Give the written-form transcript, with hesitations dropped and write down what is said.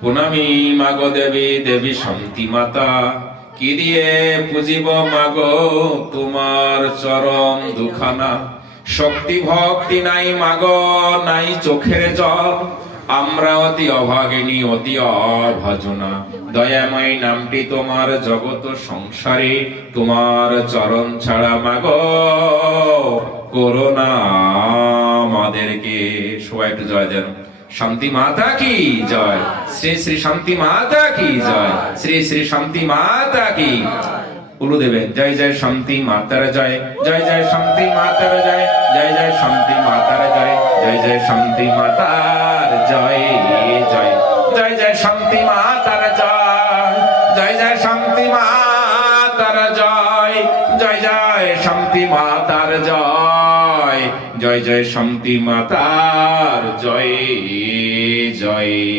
প্রণামী মাগো দেবী, দেবী শান্তি মাতা। কি দিয়ে পুজিব মাগো তোমার চরণ দুখানা। শক্তি ভক্তি নাই মাগো, নাই চোখের জল। আমরা অতি অভাগিনী, অতি অভাজনা। দয়াময় নামটি তোমার জগত সংসারে। তোমার চরণ ছাড়া মাগো করোনা আমাদেরকে। সবাই একটু জয় দেন। শান্তি মাতা কি জয়, শ্রী শ্রী শান্তি মাতা কি জয়, শ্রী শ্রী শান্তি মাতা কি। উলু দেবেন, জয় জয় শান্তি মাতার জয়, জয় জয় শান্তি মাতার জয়, জয় জয় শান্তি মাতার জয়, জয় জয় শান্তি মাতার জয়, জয় জয় জয় শান্তি মাতার জয়, জয় জয় শান্তি মাতার জয়, জয় জয় শান্তি মাতার জয়, জয় জয় শান্তি মাতার জয়, জয়।